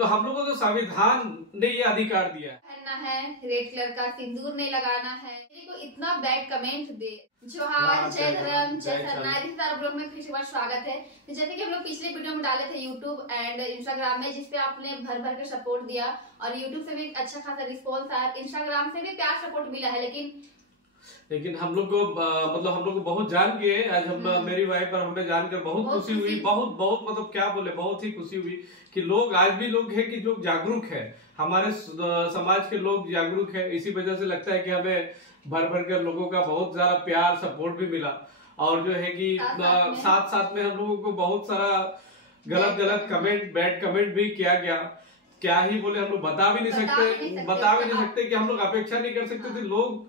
तो हम लोगों को संविधान ने ये अधिकार दिया है। पहनना है, रेड कलर का सिंदूर नहीं लगाना है। मेरे को इतना बैड कमेंट दे। जोहार, जय धर्म, जय सरनारी ब्लॉग में फिर से बार स्वागत है। तो जैसे कि हम लोग पिछले वीडियो में डाले थे यूट्यूब एंड इंस्टाग्राम में, जिसपे आपने भर भर के सपोर्ट दिया और यूट्यूब से भी अच्छा खासा रिस्पॉन्स आया, इंस्टाग्राम से भी प्यार सपोर्ट मिला है। लेकिन हम लोग को मतलब हम लोग को बहुत जान के आज हम मेरी वाइफ और हमें जानकर बहुत खुशी हुई, बहुत मतलब क्या बोले, बहुत ही खुशी हुई कि लोग आज भी लोग हैं कि जो जागरूक है, हमारे समाज के लोग जागरूक है। इसी वजह से लगता है कि हमें भर भर कर लोगों का बहुत ज्यादा प्यार सपोर्ट भी मिला और जो है कि साथ में हम लोगों को बहुत सारा गलत कमेंट, बैड कमेंट भी किया गया। क्या ही बोले, हम लोग बता भी नहीं सकते कि हम लोग अपेक्षा नहीं कर सकते थे लोग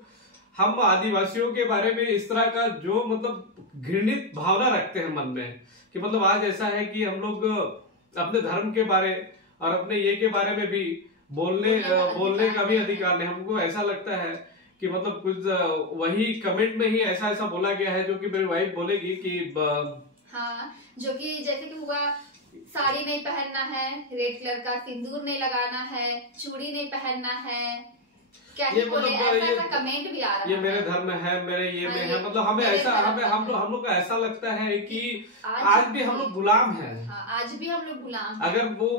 हम आदिवासियों के बारे में इस तरह का जो मतलब घृणित भावना रखते हैं मन में, कि मतलब आज ऐसा है कि हम लोग अपने धर्म के बारे और अपने ये के बारे में भी बोलने का भी अधिकार नहीं। हमको ऐसा लगता है कि मतलब कुछ वही कमेंट में ही ऐसा बोला गया है जो कि मेरी वाइफ बोलेगी कि हाँ, जो कि जैसे कि हुआ साड़ी नहीं पहनना है, रेड कलर का सिंदूर नहीं लगाना है, चूड़ी नहीं पहनना है, क्या ये ऐसा कमेंट भी आ रहा है। ये मेरे धर्म में है, मेरे ये में है, मतलब हमें ऐसा हम लोग का ऐसा लगता है कि आज भी हम लोग गुलाम हैं। आज भी हम लोग गुलाम। अगर वो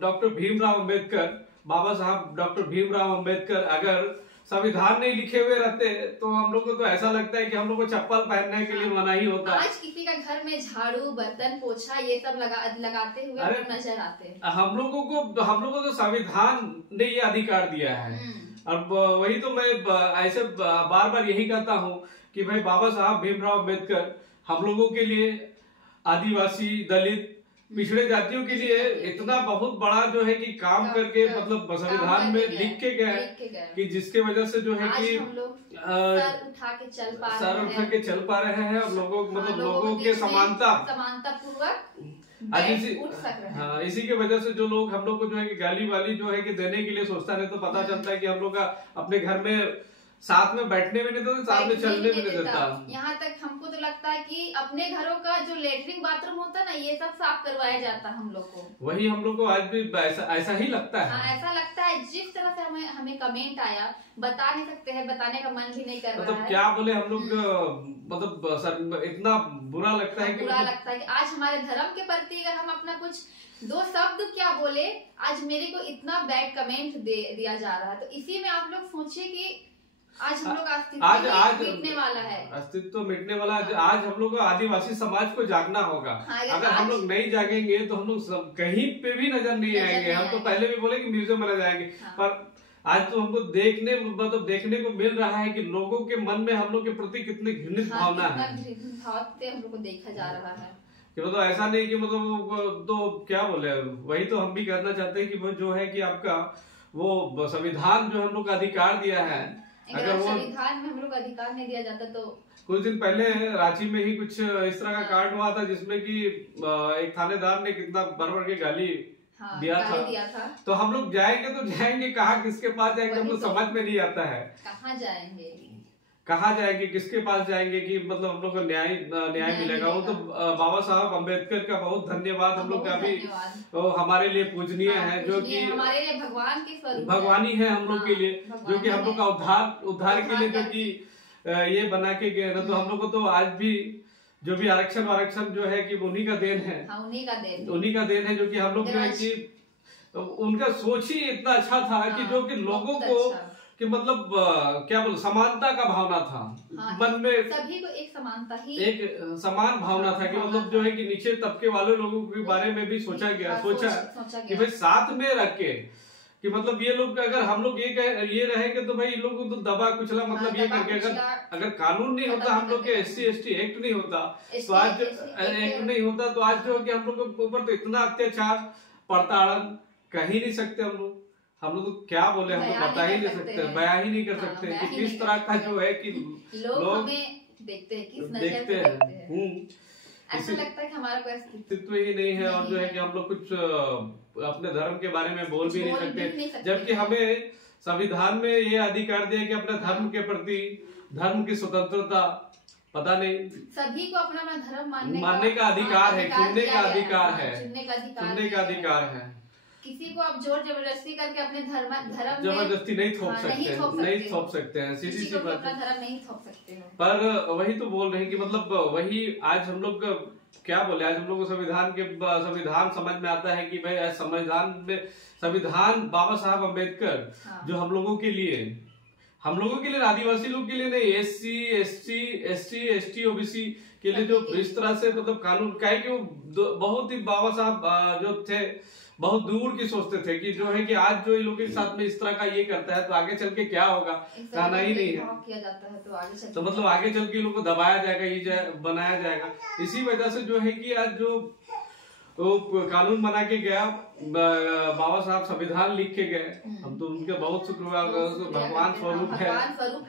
डॉक्टर भीमराव अम्बेडकर, बाबा साहब डॉक्टर भीमराव अम्बेडकर अगर संविधान नहीं लिखे हुए रहते तो हम लोग को तो ऐसा लगता है कि हम लोग को चप्पल पहनने के लिए मना ही होता। आज किसी का घर में झाड़ू, बर्तन, पोछा ये सब लगाते हुए नजर आते हैं। हम लोगों को तो संविधान ने ये अधिकार दिया है। अब वही तो मैं ऐसे बार यही कहता हूँ कि भाई बाबा साहब भीमराव अम्बेडकर हम लोगों के लिए, आदिवासी, दलित, पिछड़े जातियों के लिए इतना बहुत बड़ा जो है कि काम करके मतलब संविधान में लिख के गए कि जिसके वजह से जो है कि सर उठा के चल पा रहे हैं और लोगों के समानता पूर्वक हाँ, इसी के वजह से जो लोग हम लोग को जो है कि गाली वाली जो है कि देने के लिए सोचता नहीं, तो पता चलता है कि हम लोग का अपने घर में साथ में बैठने में नहीं देता, साथ में चलने में नहीं देता। यहाँ तक हमको तो लगता है कि अपने घरों का जो लेटरिन बाथरूम होता है ना, ये सब साफ करवाया जाता है हम लोग को। वही हम लोग को आज भी ऐसा ही लगता है। हाँ, ऐसा लगता है। जिस तरह से हमें कमेंट आया, बता नहीं सकते हैं, बताने का मन भी नहीं कर रहा है। क्या बोले हम लोग, मतलब इतना बुरा लगता है कि आज हमारे धर्म के प्रति अगर हम अपना कुछ दो शब्द क्या बोले, आज मेरे को इतना बैड कमेंट दिया जा रहा है। तो इसी में आप लोग सोचिए कि आज हम लोग अस्तित्व मिटने वाला है। अस्तित्व मिटने वाला। आज हम लोग को आदिवासी समाज को जागना होगा। अगर हम लोग नहीं जागेंगे तो हम लोग कहीं पे भी नजर नहीं आएंगे। हम तो पहले भी बोले कि म्यूजियम में जाएंगे, पर आज तो हमको देखने को मिल रहा है कि लोगों के मन में हम लोग के प्रति कितनी घृणित भावना है। हम लोग को देखा जा रहा है कि मतलब ऐसा नहीं कि मतलब तो क्या बोले, वही तो हम भी करना चाहते हैं कि वो जो है कि आपका वो संविधान जो हम लोग का अधिकार दिया है, अगर संविधान में हम लोग अधिकार नहीं दिया जाता तो। कुछ दिन पहले रांची में ही कुछ इस तरह का कांड हुआ था जिसमें कि एक थानेदार ने कितना भर के गाली दिया था। तो हम लोग जाएंगे तो जाएंगे कहाँ, किसके पास जाएंगे, हम लोग समझ में नहीं आता है। कहाँ जाएंगे, किसके पास जाएंगे कि मतलब हम लोग को न्याय मिलेगा। वो तो बाबा साहब अम्बेडकर का बहुत धन्यवाद, हम लोग का भी हमारे लिए पूजनीय है, जो कि हमारे लिए भगवान की स्वरूप भगवानी है हम लोग के लिए, जो कि हम लोग का उद्धार के लिए जो कि ये बना के गए ना। तो हम लोग को तो आज भी जो भी आरक्षण जो है कि उन्हीं का देन है, उन्हीं का देन है, जो कि हम लोग जो है कि उनका सोच ही इतना अच्छा था कि जो कि लोगों को कि मतलब क्या बोल, समानता का भावना था मन में, सभी को एक समानता ही, एक समान भावना था कि मतलब जो है कि नीचे तबके वाले लोगों के बारे में भी सोचा कि भाई साथ में रख के कि मतलब ये लोग अगर हम लोग ये रहेंगे तो भाई लोग तो दबा कुचला मतलब ये करके, अगर कानून नहीं होता, हम लोग के SC/ST एक्ट नहीं होता तो आज एक्ट नहीं होता तो आज जो है कि हम लोग के ऊपर तो इतना अत्याचार, प्रताड़न कहीं नहीं सकते हम लोग तो क्या बोले, हम लोग बता ही नहीं सकते, बयां ही नहीं कर सकते कि किस तरह का जो है कि लोग देखते हैं। ऐसा लगता है कि हमारा कोई अस्तित्व ही नहीं है और जो है कि हम लोग कुछ अपने धर्म के बारे में बोल भी नहीं सकते, जबकि हमें संविधान में ये अधिकार दिया कि अपने धर्म के प्रति, धर्म की स्वतंत्रता, पता नहीं सभी को अपना धर्म मानने का अधिकार है, चुनने का अधिकार है, चुनने का अधिकार है। किसी को आप जोर जबरदस्ती करके अपने धर्म जबरदस्ती नहीं थोप सकते हैं सीधी सी बात, अपना धर्म नहीं थोप सकते हो। पर वही तो बोल रहे हैं कि मतलब वही आज हम लोग क्या बोले, आज हम लोग को संविधान समझ में आता है कि भाई संविधान बाबा साहब अम्बेडकर जो हम लोगों के लिए आदिवासी लोग के लिए नहीं, SC, ST, OBC के लिए जो इस तरह से मतलब कानून का है कि वो बहुत ही बाबा साहब जो थे बहुत दूर की सोचते थे कि जो है कि आज जो इन लोगों के साथ में इस तरह का ये करता है तो आगे चल के क्या होगा, कहना ही नहीं है। किया जाता है तो मतलब आगे चल के इन लोगों को दबाया जाएगा, ये बनाया जाएगा। इसी वजह से जो है कि आज जो कानून बना के गया बाबा साहब, संविधान लिख के गए, हम तो उनके बहुत शुक्रगुजार, भगवान स्वरूप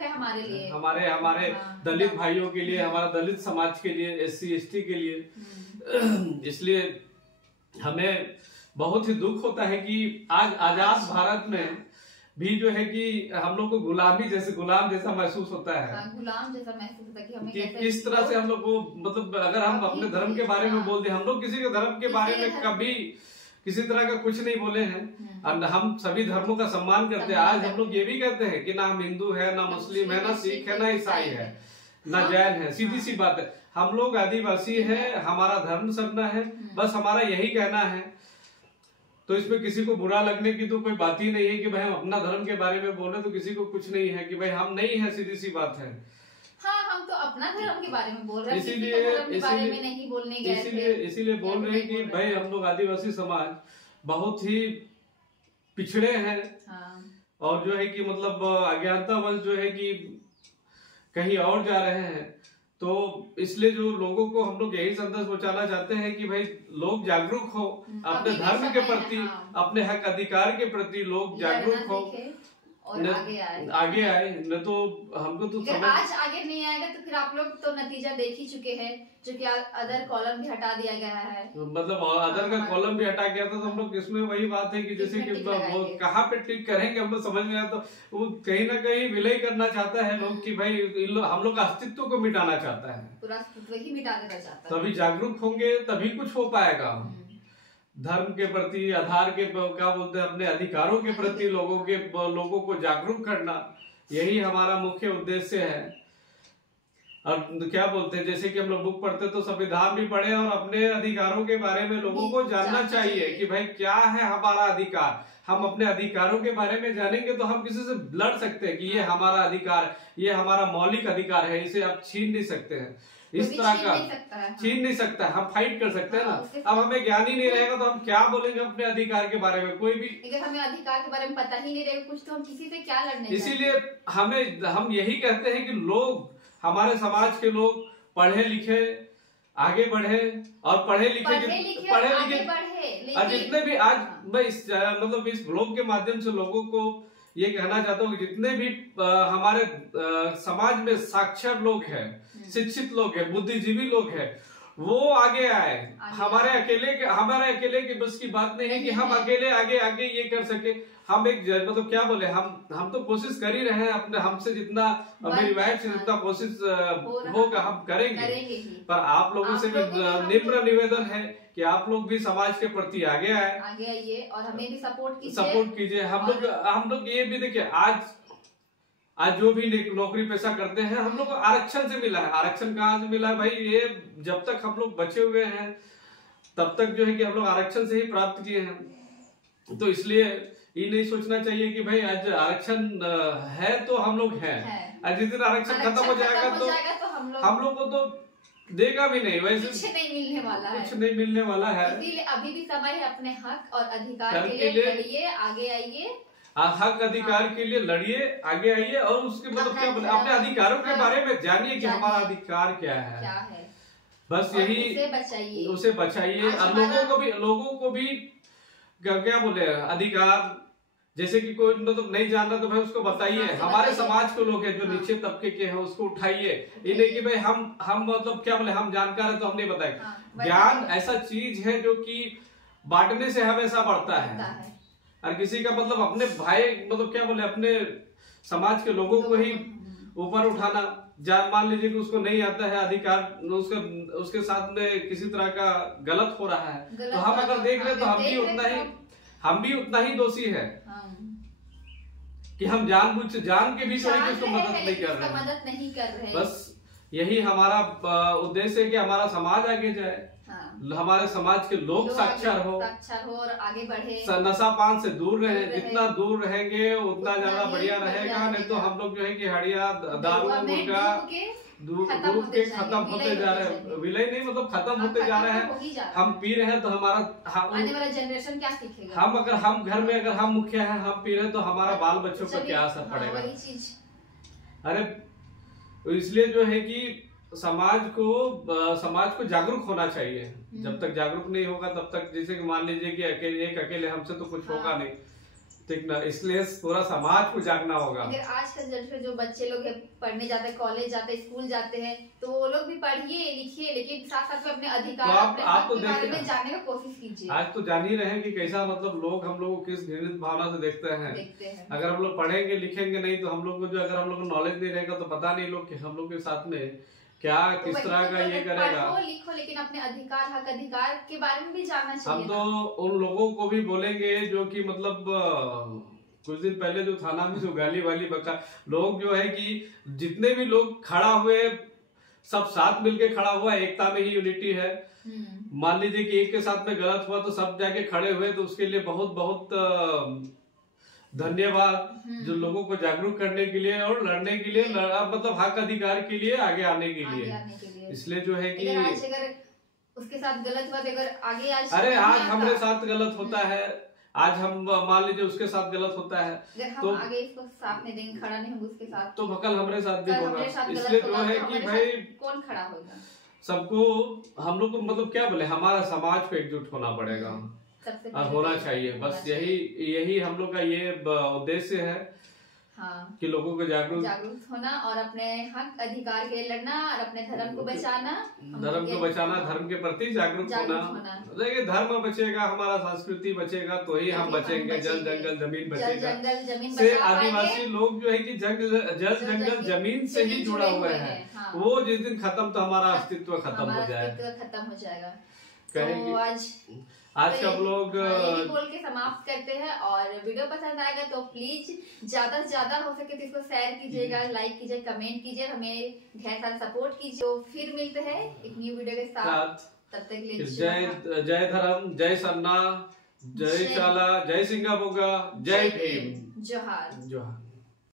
है हमारे लिए, हमारे दलित भाइयों के लिए, हमारा दलित समाज के लिए, SC ST के लिए। इसलिए हमें बहुत ही दुख होता है कि आज आजाद भारत में भी जो है कि हम लोग को गुलाम जैसा महसूस होता है। गुलाम जैसा महसूस होता है कि हमें किस तरह से हम लोग को मतलब अगर हम अपने धर्म के बारे में बोल दें, हम लोग किसी के धर्म के बारे में कभी किसी तरह का कुछ नहीं बोले हैं, हम सभी धर्मों का सम्मान करते हैं। आज हम लोग ये भी कहते हैं कि ना हम हिंदू है, ना मुस्लिम है, ना सिख है, ना ईसाई है, ना जैन है। सीधी सी बात है, हम लोग आदिवासी है, हमारा धर्म सबना है, बस हमारा यही कहना है। तो इसमें किसी को बुरा लगने की तो कोई बात ही नहीं है कि भाई हम अपना धर्म के बारे में बोले तो किसी को कुछ नहीं है कि भाई हम नहीं है, सीधी सी बात है। हाँ, हम तो अपना धर्म के बारे में बोल रहे हैं, इसीलिए बोल रहे हैं कि भाई हम लोग आदिवासी समाज बहुत ही पिछड़े हैं। और जो है कि मतलब अज्ञानतावश जो है कि कहीं और जा रहे हैं। तो इसलिए जो लोगों को हम लोग यही संदेश पहुंचाना चाहते हैं कि भाई लोग जागरूक हो अपने धर्म के प्रति, अपने हक अधिकार के प्रति लोग जागरूक हो और आगे आए। न तो हमको तो आज आगे नहीं आएगा तो फिर आप लोग तो नतीजा देख ही चुके हैं, जो कि अदर कॉलम भी हटा दिया गया है। मतलब अदर का कॉलम भी हटा गया था। तो हम लोग इसमें वही बात है कि जैसे कि कहाँ पे टिक करेंगे हम लोग समझ में आया। तो वो कहीं ना कहीं विलय करना चाहता है लोग कि भाई हम लोग का अस्तित्व को मिटाना चाहता है, पूरा अस्तित्व ही मिटा देना चाहता है। तभी जागरूक होंगे तभी कुछ हो पाएगा। धर्म के प्रति, आधार के क्या बोलते हैं, अपने अधिकारों के प्रति लोगों को जागरूक करना, यही हमारा मुख्य उद्देश्य है। और क्या बोलते हैं, जैसे कि हम लोग बुक पढ़ते तो संविधान भी पढ़े और अपने अधिकारों के बारे में लोगों को जानना चाहिए कि भाई क्या है हमारा अधिकार। हम अपने अधिकारों के बारे में जानेंगे तो हम किसी से लड़ सकते हैं कि ये हमारा अधिकार, ये हमारा मौलिक अधिकार है, इसे आप छीन नहीं सकते हैं। इस तरह का छीन नहीं सकता, हम फाइट कर सकते हैं ना। अब हमें ज्ञान ही नहीं रहेगा तो हम क्या बोलेंगे अपने अधिकार के बारे में। कोई भी अगर हमें अधिकार के बारे में पता ही नहीं रहेगा कुछ, तो हम किसी से क्या लड़ने। इसीलिए हम यही कहते हैं कि लोग, हमारे समाज के लोग पढ़े लिखे आगे बढ़े और पढ़े लिखे और जितने भी आज मैं इस ब्लॉग के माध्यम से लोगों को ये कहना चाहता हूँ कि जितने भी हमारे समाज में साक्षर लोग हैं, शिक्षित लोग हैं, बुद्धिजीवी लोग हैं, वो आगे आए। हमारे अकेले के बस की बात नहीं है कि हम अकेले आगे ये कर सके। हम एक मतलब क्या बोले, हम तो कोशिश कर ही रहे हैं अपने, हमसे जितना, मेरी वाइफ से जितना कोशिश होगा हम करेंगे। पर आप लोगों से भी निम्र निवेदन है कि आप लोग भी समाज के प्रति आगे आइए और हमें भी सपोर्ट कीजिए। हम लोग ये भी देखिए, आज जो भी नौकरी पेशा करते हैं हम लोग को आरक्षण से मिला है। आरक्षण कहाँ से मिला है भाई? ये जब तक हम लोग बचे हुए हैं तब तक जो है कि हम लोग आरक्षण से ही प्राप्त किए हैं। तो इसलिए ये नहीं सोचना चाहिए कि भाई आज आरक्षण है तो हम लोग हैं, आज जिस दिन आरक्षण खत्म हो जाएगा तो हम लोग को तो देगा भी नहीं, वैसे कुछ नहीं मिलने वाला है। इसीलिए अभी भी समय है अपने हक और अधिकार के लिए लड़िए, आगे आइए। हक अधिकार के लिए लड़िए, आगे आइए और उसके मतलब क्या बोले, अपने अधिकारों के बारे में जानिए कि हमारा अधिकार क्या है। बस यही, उसे बचाइए। और लोगों को भी क्या बोले, अधिकार जैसे कि कोई मतलब नहीं जान रहा तो भाई उसको बताइए। हमारे समाज के लोग हैं जो नीचे तबके के हैं उसको उठाइए। ये नहीं कि भाई हम मतलब क्या बोले, हम जानकार है तो हम नहीं बताएंगे। ज्ञान ऐसा चीज है जो कि बांटने से हमेशा बढ़ता है। और किसी का मतलब अपने भाई मतलब क्या बोले, अपने समाज के लोगों को ही ऊपर उठाना, मान लीजिए कि उसको नहीं आता है अधिकार, उसके साथ में किसी तरह का गलत हो रहा है तो हम अगर देख रहे तो हम भी उतना ही दोषी है कि हम जान के भी कोई उसको मदद नहीं कर रहे हैं। बस यही हमारा उद्देश्य है कि हमारा समाज आगे जाए, हमारे समाज के लोग साक्षर हो और आगे बढ़े, नशा पान से दूर रहे। जितना दूर रहेंगे उतना ज्यादा बढ़िया रहेगा। नहीं तो हम लोग जो है कि हड़िया दारू मुर्गा दूध के खत्म होते जा रहे हैं। विलय नहीं मतलब खत्म होते जा रहे हैं। हम पी रहे हैं तो हमारा आने वाला जनरेशन क्या सीखेगा? हम घर में अगर हम मुखिया हैं, हम पी रहे हैं तो हमारा बाल बच्चों पर क्या असर पड़ेगा? अरे इसलिए जो है कि समाज को जागरूक होना चाहिए। जब तक जागरूक नहीं होगा तब तक, जैसे कि मान लीजिए कि अकेले हमसे तो कुछ होगा नहीं, ठीक ना। इसलिए पूरा समाज को जागना होगा। अगर आज कल जो बच्चे लोग पढ़ने जाते हैं, कॉलेज जाते हैं, स्कूल जाते हैं, तो वो लोग भी पढ़िए लिखिए, लेकिन साथ साथ में अपने अधिकार आप तो बारे में जानने का कोशिश कीजिए। आज तो जान ही रहे हैं कि कैसा मतलब लोग हम लोग को किस घृणित भावना से देखते हैं। अगर हम लोग पढ़ेंगे लिखेंगे नहीं तो हम लोग को अगर हम लोग को नॉलेज नहीं रहेगा तो पता नहीं लोग हम लोग के साथ में क्या किस तरह का ये करेगा। लिखो लेकिन अपने अधिकार हक अधिकार के बारे में भी जानना चाहिए। हम तो उन लोगों को भी बोलेंगे जो कि मतलब कुछ दिन पहले जो थाना में जो गाली वाली बका लोग जो है कि जितने भी लोग खड़ा हुए सब साथ मिलके खड़ा हुआ, एकता में ही यूनिटी है। मान लीजिए कि एक के साथ में गलत हुआ तो सब जाके खड़े हुए, तो उसके लिए बहुत बहुत धन्यवाद जो लोगों को जागरूक करने के लिए और लड़ने के लिए, मतलब हक अधिकार के लिए आगे आने के लिए। इसलिए जो है कि अगर उसके साथ गलत हुआ, अगर आगे अरे आज हमारे साथ गलत होता है, आज हम मान लीजिए उसके साथ गलत होता है, तो आगे इसको साथ नहीं देंगे, खड़ा नहीं होंगे उसके साथ, तो कल हमारे साथ भी होगा। इसलिए जो है कि भाई कौन खड़ा होगा? सबको हम लोग को मतलब क्या बोले, हमारा समाज को एकजुट होना पड़ेगा और होना चाहिए। बस यही हम लोग का ये उद्देश्य है कि लोगों को जागरूक होना और अपने हक अधिकार के लिए लड़ना और अपने धर्म को बचाना, धर्म के प्रति जागरूक होना। देखिए धर्म बचेगा, हमारा संस्कृति बचेगा तो ही हम बचेंगे। जल जंगल जमीन बचेगा से आदिवासी लोग जो है कि जल जंगल जमीन से ही जुड़ा हुआ है। वो जिस दिन खत्म तो हमारा अस्तित्व खत्म हो जाएगा। कहेंगे आज का लोग बोल के समाप्त करते हैं। और वीडियो पसंद आएगा तो प्लीज ज्यादा से ज्यादा हो सके तो इसको शेयर कीजिएगा, लाइक कीजिए, कमेंट कीजिए, हमें ढेर सारा सपोर्ट कीजिए। तो फिर मिलते हैं एक न्यू वीडियो के साथ। तब तक के लिए जय धर्म, जय सन्ना, जय शाला, जय सिंगा बोगा, जय भीम, जोहार।